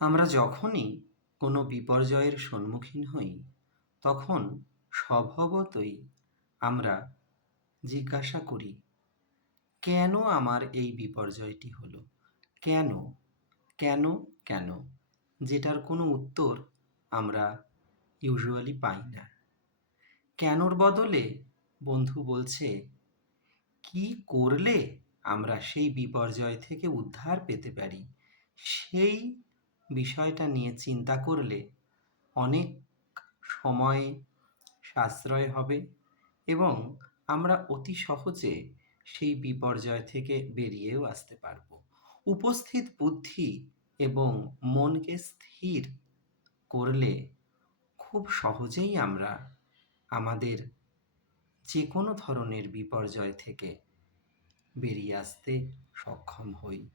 আমরা যখনই কোনো বিপর্যয়ের সম্মুখীন হই, তখন স্বভাবতই আমরা জিজ্ঞাসা করি, কেন আমার এই বিপর্যয়টি হলো? কেন? কেন? কেন? যেটার কোনো উত্তর আমরা ইউজুয়ালি পাই না। কেনর বদলে বন্ধু বলছে, কি করলে আমরা সেই বিপর্যয় থেকে উদ্ধার পেতে পারি? সেই বিষয়টা নিয়ে চিন্তা করলে অনেক সময় সাশ্রয় হবে এবং আমরা অতি সহজে সেই বিপর্যয় থেকে বেরিয়েও আসতে পারব। উপস্থিত বুদ্ধি এবং মনকে স্থির করলে খুব সহজেই আমরা আমাদের যেকোনো ধরনের বিপর্যয় থেকে বেরিয়ে আসতে সক্ষম হই।